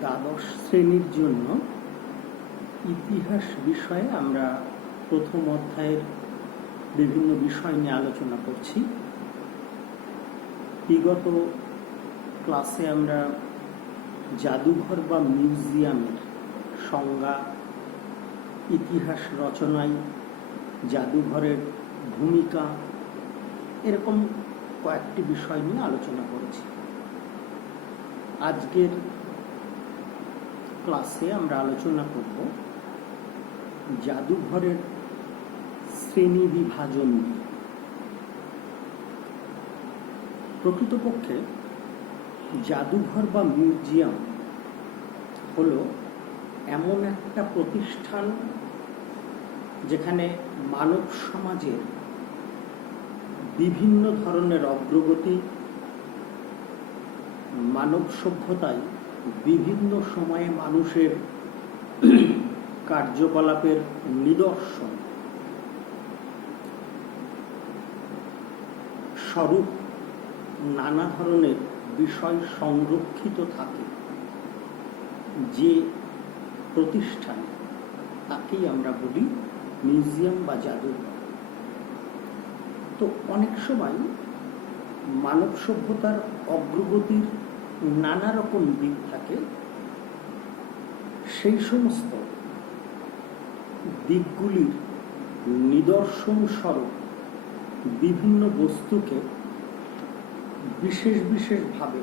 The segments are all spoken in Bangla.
দ্বাদশ শ্রেণীর জন্য ইতিহাস বিষয়ে আমরা প্রথম অধ্যায়ের বিভিন্ন বিষয় নিয়ে আলোচনা করছি। বিগত ক্লাসে আমরা জাদুঘর বা মিউজিয়ামের সংজ্ঞা, ইতিহাস রচনায় জাদুঘরের ভূমিকা, এরকম কয়েকটি বিষয় নিয়ে আলোচনা করেছি। আজকের ক্লাসে আমরা আলোচনা করব জাদুঘরের শ্রেণী বিভাজন নিয়ে। প্রকৃতপক্ষে জাদুঘর বা মিউজিয়াম হলো এমন একটা প্রতিষ্ঠান যেখানে মানব সমাজের বিভিন্ন ধরনের অগ্রগতি, মানব সভ্যতায় বিভিন্ন সময়ে মানুষের কার্যকলাপের নিদর্শন স্বরূপ নানা ধরনের বিষয় সংরক্ষিত থাকে যে প্রতিষ্ঠান, তাকেই আমরা বলি মিউজিয়াম বা জাদুঘর। তো অনেক সময় মানব সভ্যতার অগ্রগতির নানা রকম দিক থাকে, সেই সমস্ত দিকগুলির নিদর্শন স্বরূপ বিভিন্ন বস্তুকে বিশেষ বিশেষভাবে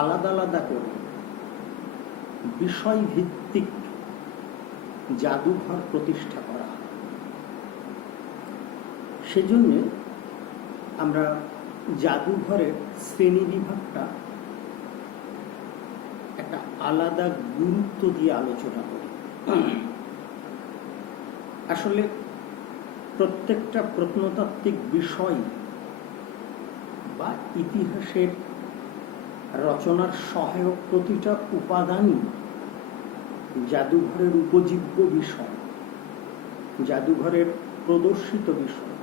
আলাদা আলাদা করে বিষয় ভিত্তিক জাদুঘর প্রতিষ্ঠা করা হয়। সেজন্য আমরা জাদুঘরের শ্রেণী বিভাগটা একটা আলাদা গুরুত্ব দিয়ে আলোচনা করি। আসলে প্রত্যেকটা প্রত্নতাত্ত্বিক বিষয় বা ইতিহাসের রচনার সহায়ক প্রতিটা উপাদানই জাদুঘরের উপজীব্য বিষয়, জাদুঘরের প্রদর্শিত বিষয়।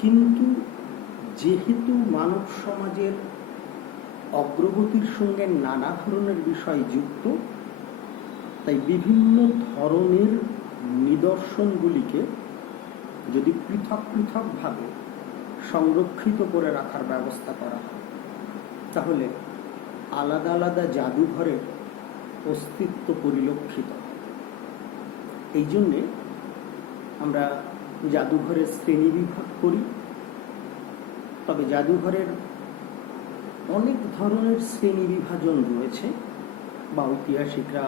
কিন্তু যেহেতু মানব সমাজের অগ্রগতির সঙ্গে নানা ধরনের বিষয় যুক্ত, তাই বিভিন্ন ধরনের নিদর্শনগুলিকে যদি পৃথক পৃথকভাবে সংরক্ষিত করে রাখার ব্যবস্থা করা হয়, তাহলে আলাদা আলাদা জাদুঘরের অস্তিত্ব পরিলক্ষিত। এই জন্যে আমরা জাদুঘরের শ্রেণী বিভাগ করি। তবে জাদুঘরের অনেক ধরনের শ্রেণী বিভাজন রয়েছে, বা ঐতিহাসিকরা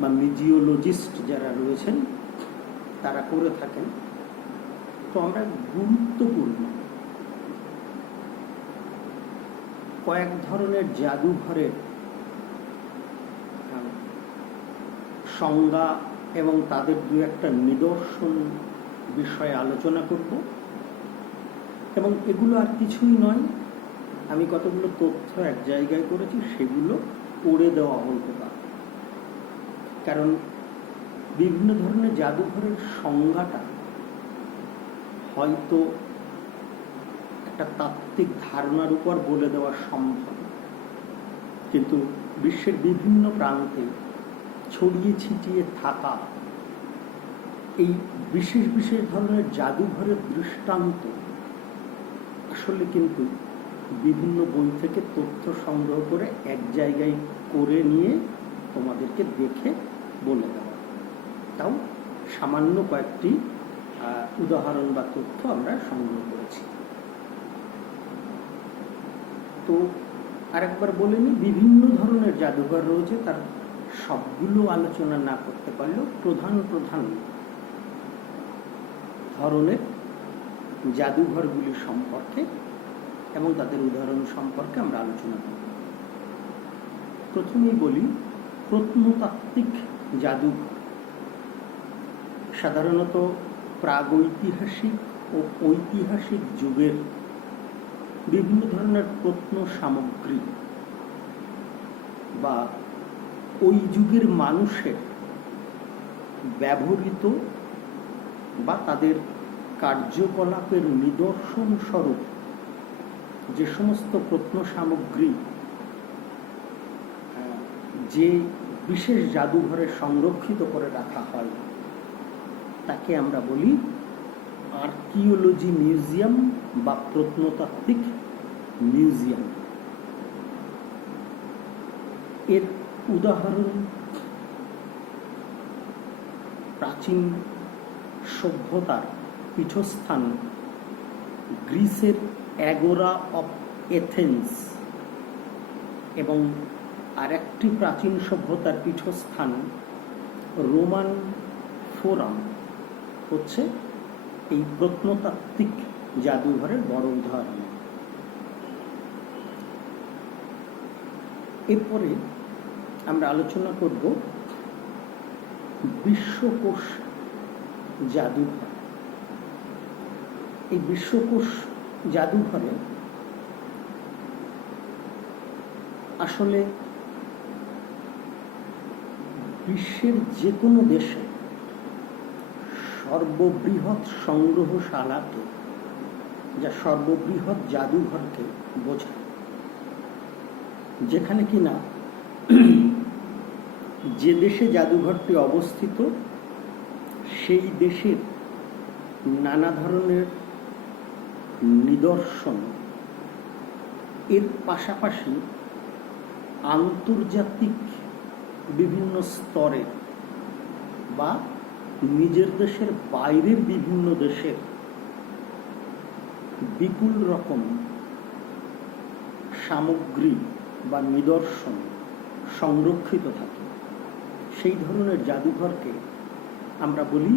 বা মিউজিওলজিস্ট যারা রয়েছেন তারা করে থাকেন। তো আমরা গুরুত্বপূর্ণ কয়েক ধরনের জাদুঘরের সংজ্ঞা এবং তাদের দু একটা নিদর্শন বিষয়ে আলোচনা করব। এবং এগুলো আর কিছুই নয়, আমি কতগুলো তথ্য এক জায়গায় করেছি, সেগুলো পড়ে দেওয়া হতে পারে। কারণ বিভিন্ন ধরনের জাদুঘরের সংজ্ঞাটা হয়তো একটা তাত্ত্বিক ধারণার উপর বলে দেওয়া সম্ভব, কিন্তু বিশ্বের বিভিন্ন প্রান্তে ছড়িয়ে ছিটিয়ে থাকা এই বিশেষ বিশেষ ধরনের জাদুঘরের দৃষ্টান্ত আসলে কিন্তু বিভিন্ন বই থেকে তথ্য সংগ্রহ করে এক জায়গায় করে নিয়ে তোমাদেরকে দেখে বলে দেওয়া। তাও সামান্য কয়েকটি উদাহরণ বা তথ্য আমরা সংগ্রহ করেছি। তো আরেকবার বলে নিই, বিভিন্ন ধরনের জাদুঘর রয়েছে, তার সবগুলো আলোচনা না করতে পারলেও প্রধান প্রধান ধরনের জাদুঘরগুলি সম্পর্কে এবং তাদের উদাহরণ সম্পর্কে আমরা আলোচনা করব। প্রথমেই বলি প্রত্নতাত্ত্বিক জাদুঘর। সাধারণত প্রাগৈতিহাসিক ও ঐতিহাসিক যুগের বিভিন্ন ধরনের প্রত্ন সামগ্রী বা ওই যুগের মানুষের ব্যবহৃত বা তাদের কার্যকলাপের নিদর্শন স্বরূপ যে সমস্ত প্রত্ন সামগ্রী যে বিশেষ জাদুঘরে সংরক্ষিত করে রাখা হয় তাকে আমরা বলি আর্কিওলজি মিউজিয়াম বা প্রত্নতাত্ত্বিক মিউজিয়াম। এর উদাহরণ প্রাচীন সভ্যতার পীঠস্থান গ্রিসের অ্যাগোরা অফ এথেন্স এবং আরেকটি প্রাচীন সভ্যতার পীঠস্থান রোমান ফোরাম হচ্ছে এই প্রত্নতাত্ত্বিক জাদুঘরের বড় উদাহরণ। এরপরে আমরা আলোচনা করব বিশ্বকোষ জাদুঘর। এই বিশ্বকোষ জাদুঘরে আসলে বিশ্বের যে কোনো দেশে সর্ববৃহৎ সংগ্রহশালাকে, যা সর্ববৃহৎ জাদুঘরকে বোঝায়, যেখানে কিনা যে দেশে জাদুঘরটি অবস্থিত সেই দেশের নানা ধরনের নিদর্শন, এর পাশাপাশি আন্তর্জাতিক বিভিন্ন স্তরের বা নিজের দেশের বাইরের বিভিন্ন দেশের বিপুল রকম সামগ্রী বা নিদর্শন সংরক্ষিত থাকে। সেই ধরনের জাদুঘরকে আমরা বলি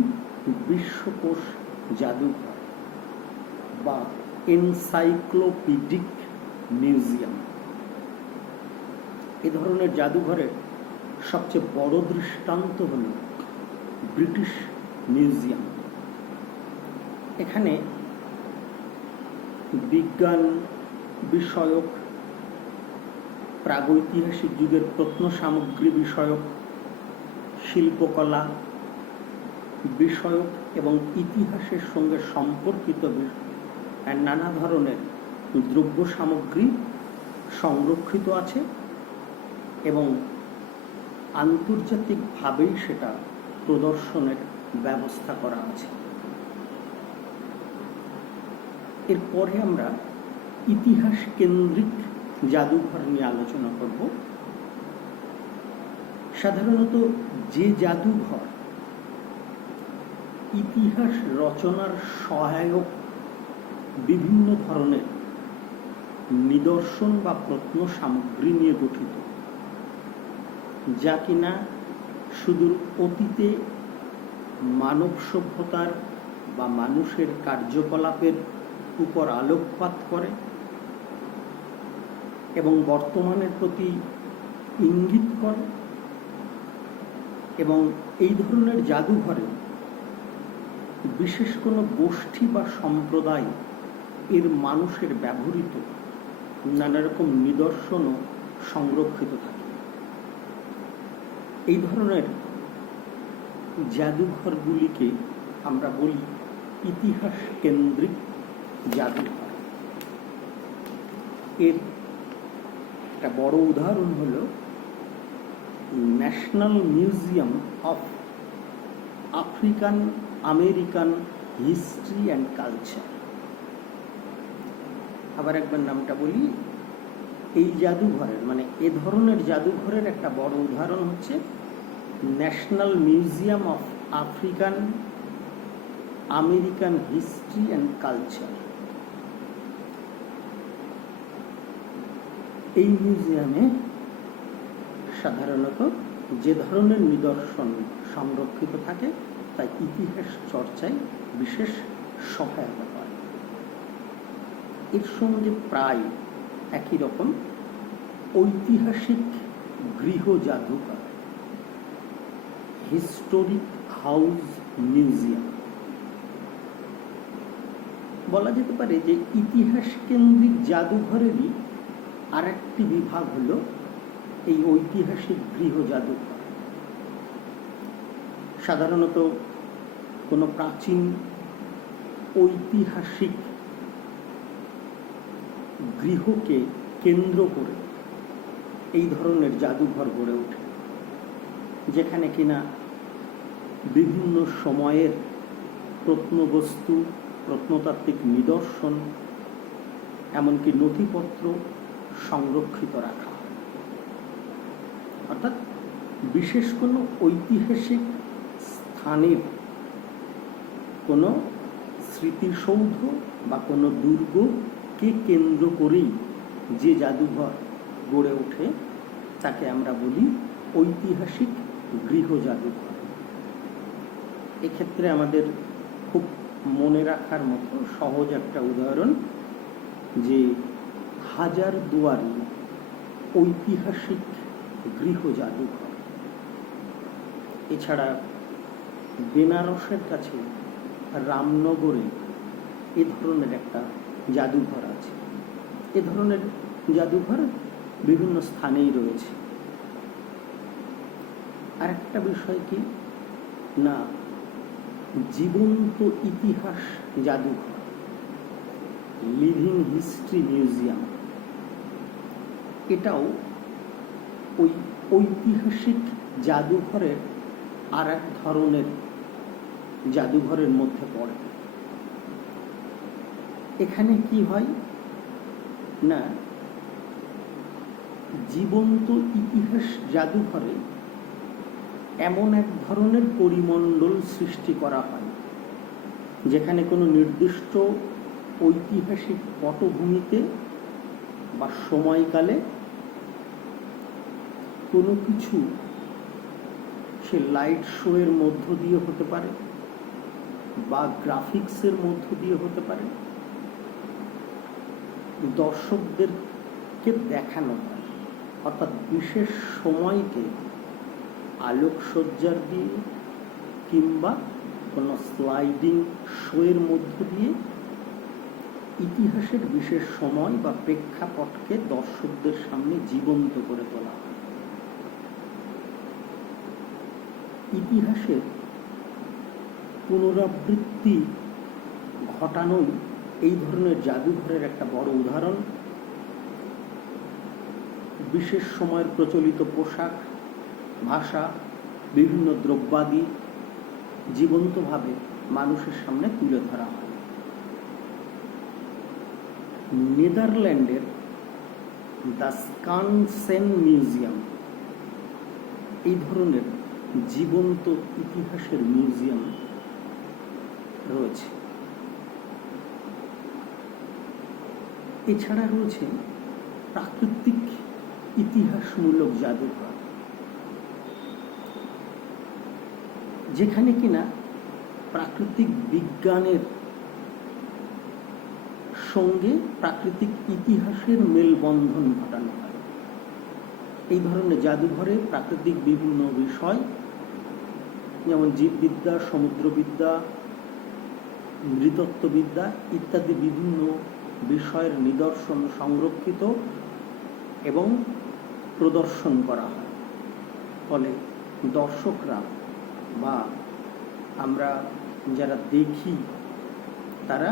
বিশ্বকোষ জাদুঘর বা এনসাইক্লোপিডিক মিউজিয়াম। এ ধরনের জাদুঘরের সবচেয়ে বড় দৃষ্টান্ত হল ব্রিটিশ মিউজিয়াম। এখানে বিজ্ঞান বিষয়ক, প্রাগৈতিহাসিক যুগের প্রত্ন সামগ্রী বিষয়ক, শিল্পকলা বিষয়ক এবং ইতিহাসের সঙ্গে সম্পর্কিত নানা ধরনের দ্রব্য সামগ্রী সংরক্ষিত আছে এবং আন্তর্জাতিকভাবেই সেটা প্রদর্শনের ব্যবস্থা করা আছে। এরপরে আমরা ইতিহাস কেন্দ্রিক জাদুঘর নিয়ে আলোচনা করব। সাধারণত যে জাদুঘর ইতিহাস রচনার সহায়ক বিভিন্ন ধরনের নিদর্শন বা প্রত্ন সামগ্রী নিয়ে গঠিত, যা কিনা সুদূর অতীতে মানব সভ্যতার বা মানুষের কার্যকলাপের উপর আলোকপাত করে এবং বর্তমানের প্রতি ইঙ্গিত করে, এবং এই ধরনের জাদুঘরে বিশেষ কোনো গোষ্ঠী বা সম্প্রদায় এর মানুষের ব্যবহৃত নানা রকম নিদর্শনও সংরক্ষিত থাকে। এই ধরনের জাদুঘরগুলিকে আমরা বলি ইতিহাস কেন্দ্রিক জাদুঘর। এর একটা বড় উদাহরণ হল national museum of African American history and culture. আবার একবার নামটা বলি। এই জাদুঘরের মানে এ ধরনের জাদুঘরের একটা বড় উদাহরণ হচ্ছে national museum of African American history and culture. এই মিউজিয়ামে সাধারণত যে ধরনের নিদর্শন সংরক্ষিত থাকে তা ইতিহাস চর্চায় বিশেষ সহায়তা করে। এর সঙ্গে প্রায় একই রকম ঐতিহাসিক গৃহ জাদুঘর, হিস্টোরিক হাউস মিউজিয়াম। বলা যেতে পারে যে ইতিহাস কেন্দ্রিক জাদুঘরেরই আরেকটি বিভাগ হলো এই ঐতিহাসিক গৃহ জাদুঘর। সাধারণত কোনো প্রাচীন ঐতিহাসিক গৃহকে কেন্দ্র করে এই ধরনের জাদুঘর গড়ে ওঠে, যেখানে কিনা বিভিন্ন সময়ের প্রত্নবস্তু, প্রত্নতাত্ত্বিক নিদর্শন, এমনকি নথিপত্র সংরক্ষিত রাখা হয়। অর্থাৎ বিশেষ কোনো ঐতিহাসিক স্থানের কোনো স্মৃতিসৌধ বা কোনো দুর্গকে কেন্দ্র করেই যে জাদুঘর গড়ে ওঠে তাকে আমরা বলি ঐতিহাসিক গৃহ জাদুঘর। এক্ষেত্রে আমাদের খুব মনে রাখার মতো সহজ একটা উদাহরণ যে হাজারদুয়ারি ঐতিহাসিক গৃহ জাদুঘর। এছাড়া বেনারসের কাছে রামনগরে এ ধরনের একটা জাদুঘর আছে। এ ধরনের জাদুঘর বিভিন্ন স্থানেই রয়েছে। আর একটা বিষয় কি না, জীবন্ত ইতিহাস জাদুঘর, লিভিং হিস্ট্রি মিউজিয়াম, এটাও ওই ঐতিহাসিক জাদুঘরের আর এক ধরনের জাদুঘরের মধ্যে পড়ে। এখানে কি হয় না, জীবন্ত ইতিহাস জাদুঘরে এমন এক ধরনের পরিমণ্ডল সৃষ্টি করা হয় যেখানে কোনো নির্দিষ্ট ঐতিহাসিক পটভূমিতে বা সময়কালে কোনো কিছু সে লাইট শো এর মধ্য দিয়ে হতে পারে বা গ্রাফিক্সের মধ্য দিয়ে হতে পারে, দর্শকদেরকে দেখানো হয়। অর্থাৎ বিশেষ সময়কে আলোকসজ্জার দিয়ে কিংবা কোনো স্লাইডিং শো এর মধ্য দিয়ে ইতিহাসের বিশেষ সময় বা প্রেক্ষাপটকে দর্শকদের সামনে জীবন্ত করে তোলা হয়। ইতিহাসের পুনরাবৃত্তি ঘটানোই এই ধরনের জাদুঘরের একটা বড় উদাহরণ। বিশেষ সময়ের প্রচলিত পোশাক, ভাষা, বিভিন্ন দ্রব্যাদি জীবন্তভাবে মানুষের সামনে তুলে ধরা হয়। নেদারল্যান্ডের দ্য স্কানসেন মিউজিয়াম এই ধরনের জীবন্ত ইতিহাসের মিউজিয়াম রয়েছে। এছাড়া রয়েছে প্রাকৃতিক ইতিহাসমূলক জাদুঘর, যেখানে কিনা প্রাকৃতিক বিজ্ঞানের সঙ্গে প্রাকৃতিক ইতিহাসের মেলবন্ধন ঘটানো হয়। এই ধরনের জাদুঘরে প্রাকৃতিক বিভিন্ন বিষয় যেমন জীববিদ্যা, সমুদ্রবিদ্যা, নৃতত্ত্ববিদ্যা ইত্যাদি বিভিন্ন বিষয়ের নিদর্শন সংরক্ষিত এবং প্রদর্শন করা হয়। ফলে দর্শকরা বা আমরা যারা দেখি তারা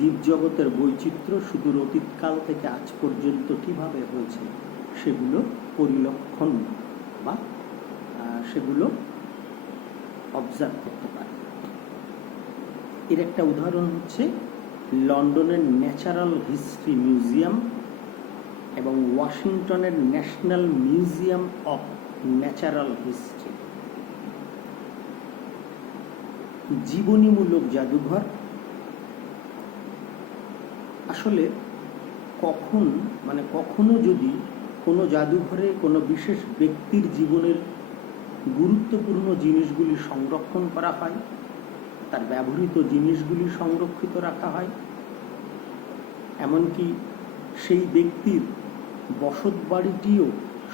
জীবজগতের বৈচিত্র্য সুদূর অতীতকাল থেকে আজ পর্যন্ত কিভাবে হয়েছে সেগুলো পরিলক্ষণ বা সেগুলো অবজার্ভ করতে পারে। এর একটা উদাহরণ হচ্ছে লন্ডনের ন্যাচারাল হিস্ট্রি মিউজিয়াম এবং ওয়াশিংটনের national museum of natural history. জীবনীমূলক জাদুঘর আসলে কখনো যদি কোনো জাদুঘরে কোনো বিশেষ ব্যক্তির জীবনের গুরুত্বপূর্ণ জিনিসগুলি সংরক্ষণ করা হয়, তার ব্যবহৃত জিনিসগুলি সংরক্ষিত রাখা হয়, এমনকি সেই ব্যক্তির বসত বাড়িটিও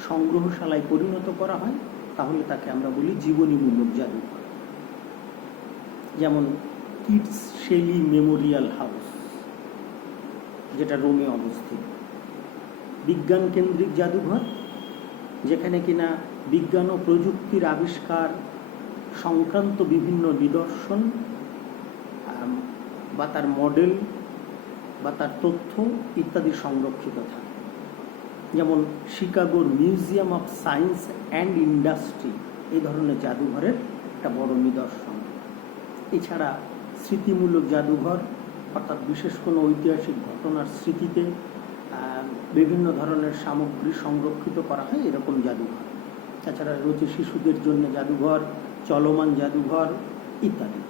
সংগ্রহশালায় পরিণত করা হয়, তাহলে তাকে আমরা বলি জীবনীমূলক জাদুঘর। যেমন কিটস শেলি মেমোরিয়াল হাউস, যেটা রোমে অবস্থিত। বিজ্ঞান কেন্দ্রিক জাদুঘর, যেখানে কিনা বিজ্ঞান ও প্রযুক্তির আবিষ্কার সংক্রান্ত বিভিন্ন নিদর্শন বা তার মডেল বা তার তথ্য ইত্যাদি সংরক্ষিত থাকে। যেমন শিকাগোর museum of science and industry এই ধরনের জাদুঘরের একটা বড় নিদর্শন। এছাড়া স্মৃতিমূলক জাদুঘর, অর্থাৎ বিশেষ কোনো ঐতিহাসিক ঘটনার স্মৃতিতে বিভিন্ন ধরনের সামগ্রী সংরক্ষিত করা হয়, এরকম জাদুঘর। তাছাড়া রয়েছে শিশুদের জন্য জাদুঘর, চলমান জাদুঘর ইত্যাদি।